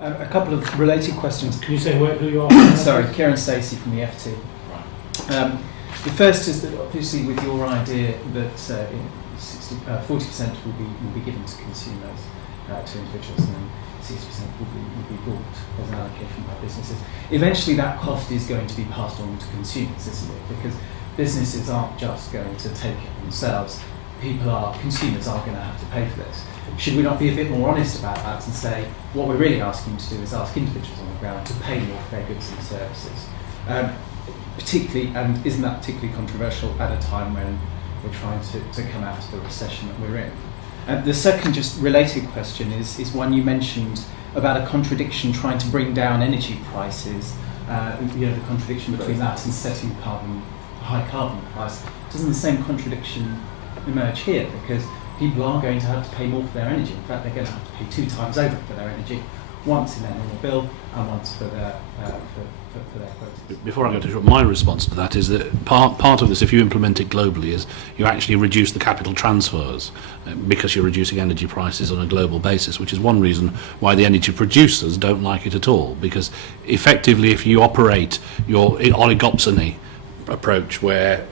A couple of related questions. Can you say who you are? Sorry, Kiran, Stacey from the FT. Right. The first is that obviously with your idea that 40% will be given to consumers, to individuals, and then 60% will be bought as an allocation by businesses. Eventually that cost is going to be passed on to consumers, isn't it? Because businesses aren't just going to take it themselves. Consumers are going to have to pay for this. Should we not be a bit more honest about that and say what we're really asking to do is ask individuals on the ground to pay more for their goods and services? Particularly, and isn't that particularly controversial at a time when we're trying to come out of the recession that we're in? The second just related question is one you mentioned about a contradiction trying to bring down energy prices, the contradiction between that and setting a high carbon price. Doesn't the same contradiction emerge here? Because people are going to have to pay more for their energy. In fact, they're going to have to pay 2 times over for their energy, once in their normal bill and once for their quotas. Before I go to my response to that is that part of this, if you implement it globally, is you actually reduce the capital transfers because you're reducing energy prices on a global basis, which is one reason why the energy producers don't like it at all. Because effectively, if you operate your oligopsony approach, where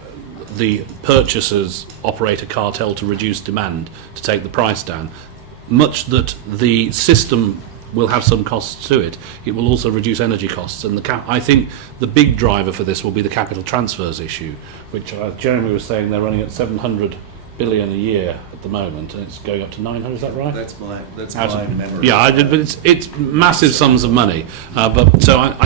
the purchasers operate a cartel to reduce demand, to take the price down, much that the system will have some costs to it, it will also reduce energy costs. And I think the big driver for this will be the capital transfers issue, which Jeremy was saying they're running at 700 billion a year at the moment, and it's going up to 900. Is that right? That's my memory. Yeah, but it's massive sums of money. I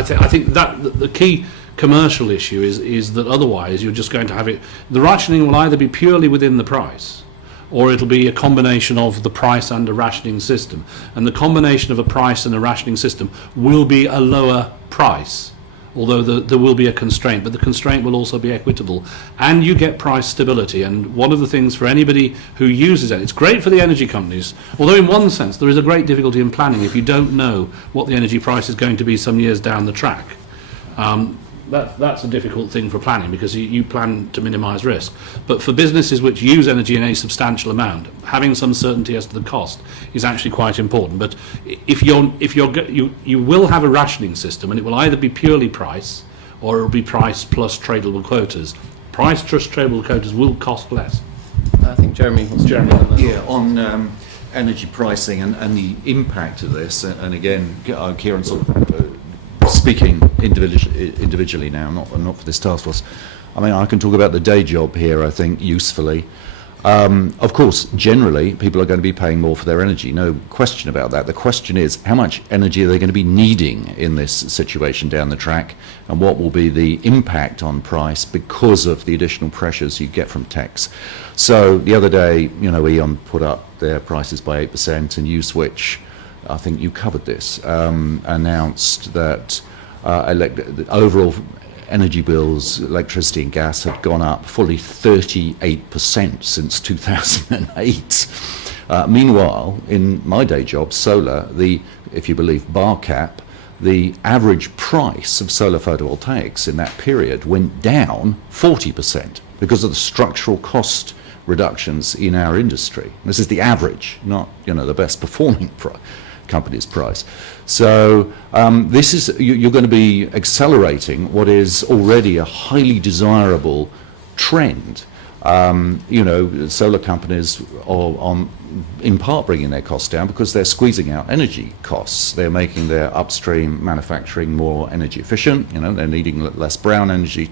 think that the key commercial issue is that otherwise you're just going to have it. The rationing will either be purely within the price, or it'll be a combination of the price and a rationing system. And the combination of a price and a rationing system will be a lower price, although there will be a constraint, but the constraint will also be equitable. And you get price stability. And one of the things for anybody who uses it, it's great for the energy companies, although in one sense there is a great difficulty in planning if you don't know what the energy price is going to be some years down the track. That's a difficult thing for planning, because you plan to minimise risk. But for businesses which use energy in a substantial amount, having some certainty as to the cost is actually quite important. But if you will have a rationing system, and it will either be purely price, or it will be price plus tradable quotas. Price plus tradable quotas will cost less. I think Jeremy wants to comment on that. Yeah, on energy pricing and the impact of this, and again, Kiran sort of speaking individually now, not for this task force. I mean, I can talk about the day job here, I think, usefully. Of course, generally, people are going to be paying more for their energy, no question about that. The question is, how much energy are they going to be needing in this situation down the track, and what will be the impact on price because of the additional pressures you get from TEQs? So the other day, E.ON put up their prices by 8%, and Uswitch, I think you covered this, announced that the overall energy bills, electricity and gas, had gone up fully 38% since 2008. Meanwhile, in my day job, solar, if you believe BarCap, the average price of solar photovoltaics in that period went down 40% because of the structural cost reductions in our industry. This is the average, not the best performing company's price. So this is you're going to be accelerating what is already a highly desirable trend. Solar companies are in part bringing their costs down because they're squeezing out energy costs. They're making their upstream manufacturing more energy efficient. They're needing less brown energy,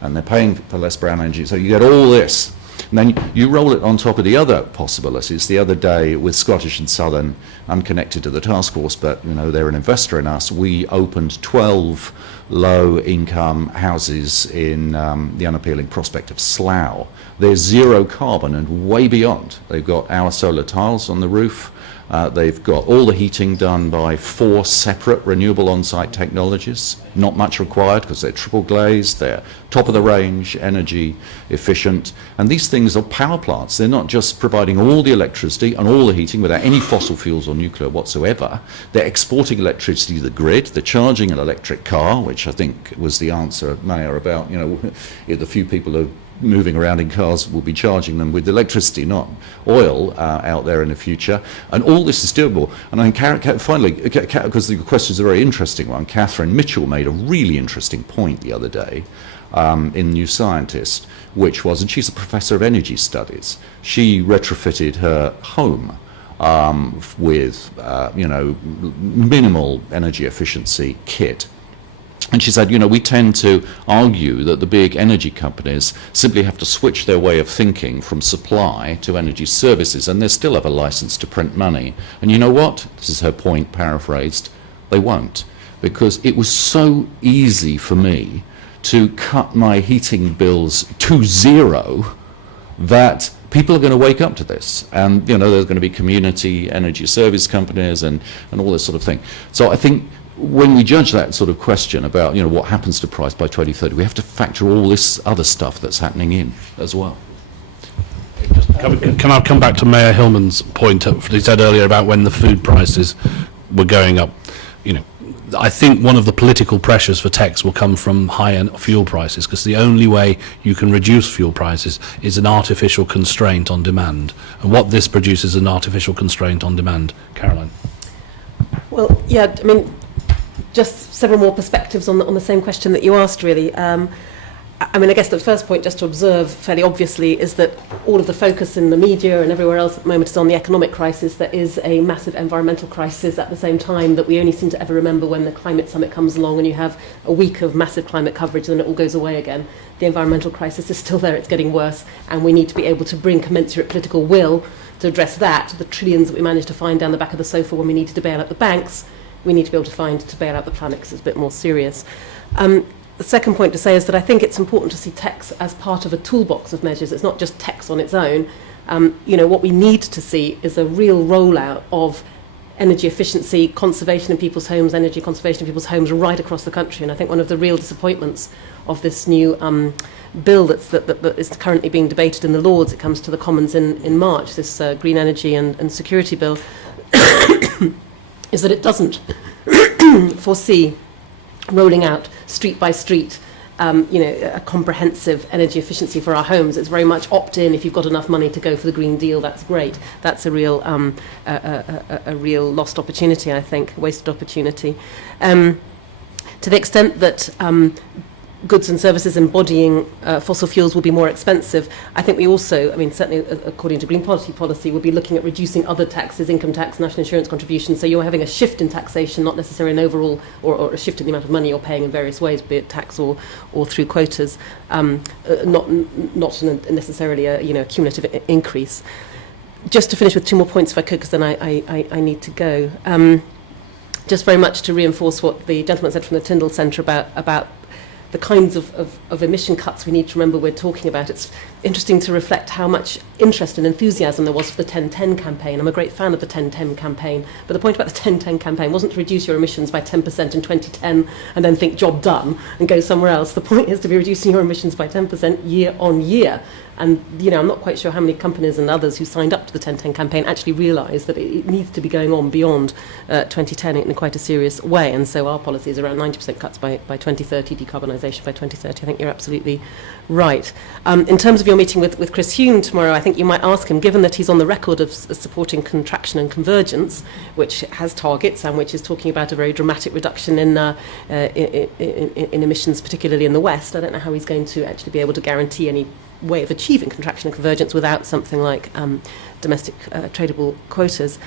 and they're paying for less brown energy. So you get all this. And then you roll it on top of the other possibilities. The other day with Scottish and Southern, unconnected to the task force, but they're an investor in us, we opened 12 low-income houses in the unappealing prospect of Slough. They're zero carbon and way beyond. They've got our solar tiles on the roof. They've got all the heating done by 4 separate renewable on-site technologies. Not much required because they're triple glazed, they're top of the range, energy efficient. And these things are power plants. They're not just providing all the electricity and all the heating without any fossil fuels or nuclear whatsoever. They're exporting electricity to the grid. They're charging an electric car, which I think was the answer, Mayor, about the few people who moving around in cars will be charging them with electricity, not oil, out there in the future. And all this is doable. And I think finally, because the question is a very interesting one, Catherine Mitchell made a really interesting point the other day in New Scientist, which was, and she's a professor of energy studies, she retrofitted her home with, minimal energy efficiency kit. And she said, we tend to argue that the big energy companies simply have to switch their way of thinking from supply to energy services, and they still have a license to print money. And you know what? This is her point, paraphrased. They won't. Because it was so easy for me to cut my heating bills to zero that people are going to wake up to this. And, there's going to be community energy service companies and all this sort of thing. So I think when we judge that sort of question about, what happens to price by 2030, we have to factor all this other stuff that's happening in as well. Can I come back to Mayor Hillman's point he said earlier about when the food prices were going up? I think one of the political pressures for TEQs will come from higher fuel prices, because the only way you can reduce fuel prices is an artificial constraint on demand. And what this produces is an artificial constraint on demand. Caroline? Well, yeah, just several more perspectives on the same question that you asked, really. I guess the first point, just to observe fairly obviously, is that all of the focus in the media and everywhere else at the moment is on the economic crisis. There is a massive environmental crisis at the same time that we only seem to ever remember when the climate summit comes along and you have a week of massive climate coverage and then it all goes away again. The environmental crisis is still there, it's getting worse, and we need to be able to bring commensurate political will to address that. The trillions that we managed to find down the back of the sofa when we needed to bail out the banks, we need to be able to find to bail out the planet, because it's a bit more serious. The second point to say is that I think it's important to see TEQs as part of a toolbox of measures. It's not just TEQs on its own. What we need to see is a real rollout of energy efficiency, conservation in people's homes, energy conservation in people's homes right across the country. And I think one of the real disappointments of this new bill that is currently being debated in the Lords, it comes to the Commons in March, this Green Energy and Security Bill, is that it doesn't foresee rolling out street by street a comprehensive energy efficiency for our homes. It's very much opt-in. If you've got enough money to go for the Green Deal, that's great. That's a real a real lost opportunity, I think, wasted opportunity. To the extent that goods and services embodying fossil fuels will be more expensive, I think we also, certainly according to Green policy, will be looking at reducing other taxes, income tax, national insurance contributions. So you're having a shift in taxation, not necessarily an overall, or a shift in the amount of money you're paying in various ways, be it tax or through quotas, not necessarily a cumulative increase. Just to finish with two more points, if I could, because then I need to go. Just very much to reinforce what the gentleman said from the Tyndall Centre about the kinds of emission cuts we need to remember we're talking about. It's interesting to reflect how much interest and enthusiasm there was for the 10-10 campaign. I'm a great fan of the 10-10 campaign, but the point about the 10-10 campaign wasn't to reduce your emissions by 10% in 2010 and then think job done and go somewhere else. The point is to be reducing your emissions by 10% year on year. And, I'm not quite sure how many companies and others who signed up to the 10-10 campaign actually realise that it needs to be going on beyond 2010 in quite a serious way. And so our policy is around 90% cuts by 2030, decarbonisation by 2030. I think you're absolutely right. In terms of your meeting with Chris Hume tomorrow, I think you might ask him, given that he's on the record of supporting contraction and convergence, which has targets and which is talking about a very dramatic reduction in emissions, particularly in the West, I don't know how he's going to actually be able to guarantee any way of achieving contraction and convergence without something like domestic tradable quotas.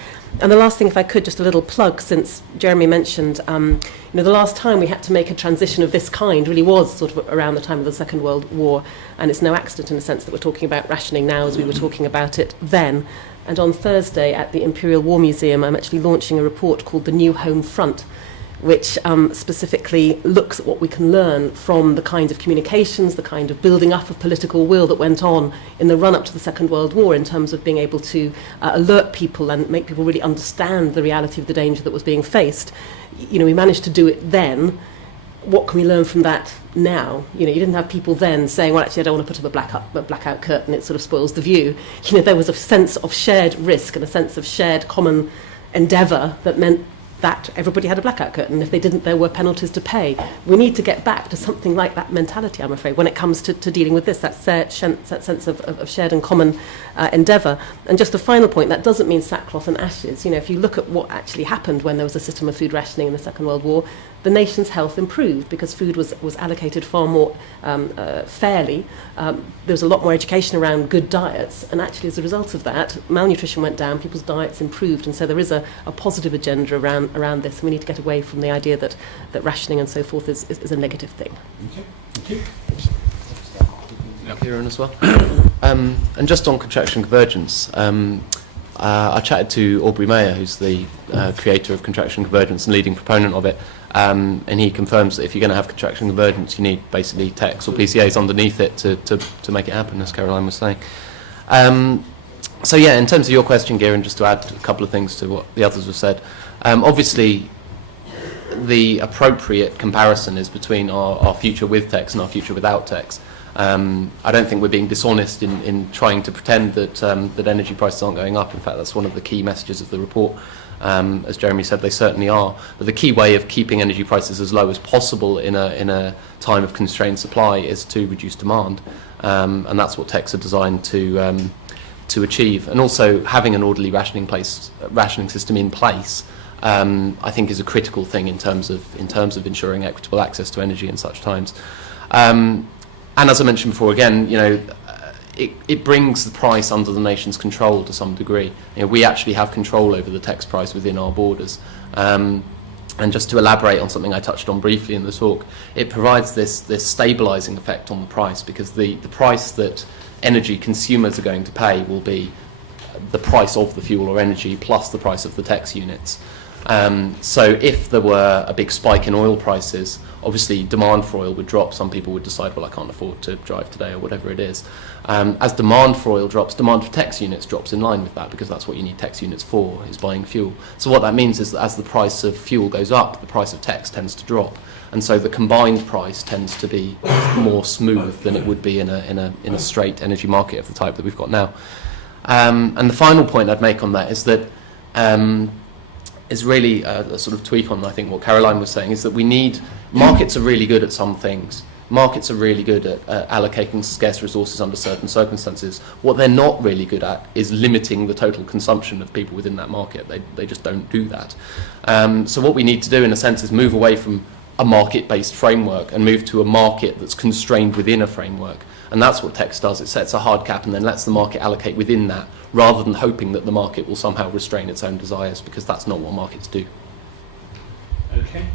And the last thing, if I could, just a little plug, since Jeremy mentioned, the last time we had to make a transition of this kind really was sort of around the time of the Second World War, and it's no accident in the sense that we're talking about rationing now as we were talking about it then. And on Thursday at the Imperial War Museum, I'm actually launching a report called The New Home Front, which specifically looks at what we can learn from the kinds of communications, the kind of building up of political will that went on in the run-up to the Second World War in terms of being able to alert people and make people really understand the reality of the danger that was being faced. We managed to do it then. What can we learn from that now? You didn't have people then saying, well, actually, I don't want to put up a blackout curtain, it sort of spoils the view. There was a sense of shared risk and a sense of shared common endeavour that meant that everybody had a blackout curtain. If they didn't, there were penalties to pay. We need to get back to something like that mentality, I'm afraid, when it comes to dealing with this, that sense of shared and common endeavour. And just the final point, that doesn't mean sackcloth and ashes. You know, if you look at what actually happened when there was a system of food rationing in the Second World War, the nation's health improved because food was allocated far more fairly. There was a lot more education around good diets, and actually as a result of that, malnutrition went down, people's diets improved, and so there is a positive agenda around this. We need to get away from the idea that rationing and so forth is a negative thing. Okay, thank you. Kiran as well. And just on contraction convergence, I chatted to Aubrey Mayer, who's the creator of contraction convergence and leading proponent of it, and he confirms that if you're going to have contraction convergence, you need basically TEQs or PCAs underneath it to make it happen, as Caroline was saying. So yeah, in terms of your question, Kiran, just to add a couple of things to what the others have said, obviously the appropriate comparison is between our future with TEQs and our future without TEQs. I don't think we're being dishonest in trying to pretend that energy prices aren't going up. In fact, that's one of the key messages of the report. As Jeremy said, they certainly are. But the key way of keeping energy prices as low as possible in a time of constrained supply is to reduce demand, and that's what TEQs are designed to achieve. And also having an orderly rationing system in place, I think, is a critical thing in terms of ensuring equitable access to energy in such times. And as I mentioned before, again, you know, it brings the price under the nation's control to some degree. You know, we actually have control over the TEQs price within our borders. And just to elaborate on something I touched on briefly in the talk, it provides this stabilising effect on the price, because the price that energy consumers are going to pay will be the price of the fuel or energy plus the price of the TEQs units. So if there were a big spike in oil prices, obviously demand for oil would drop. Some people would decide, well, I can't afford to drive today, or whatever it is. As demand for oil drops, demand for TEQs units drops in line with that, because that's what you need TEQs units for, is buying fuel. So what that means is that as the price of fuel goes up, the price of TEQs tends to drop. And so the combined price tends to be more smooth than it would be in a straight energy market of the type that we've got now. And the final point I'd make on that is that is really a sort of tweak on, I think, what Caroline was saying, is that we need, markets are really good at some things. Markets are really good at allocating scarce resources under certain circumstances. What they're not really good at is limiting the total consumption of people within that market. They just don't do that. So what we need to do, in a sense, is move away from a market-based framework and move to a market that's constrained within a framework. And that's what TEQs does. It sets a hard cap and then lets the market allocate within that, rather than hoping that the market will somehow restrain its own desires, because that's not what markets do. Okay.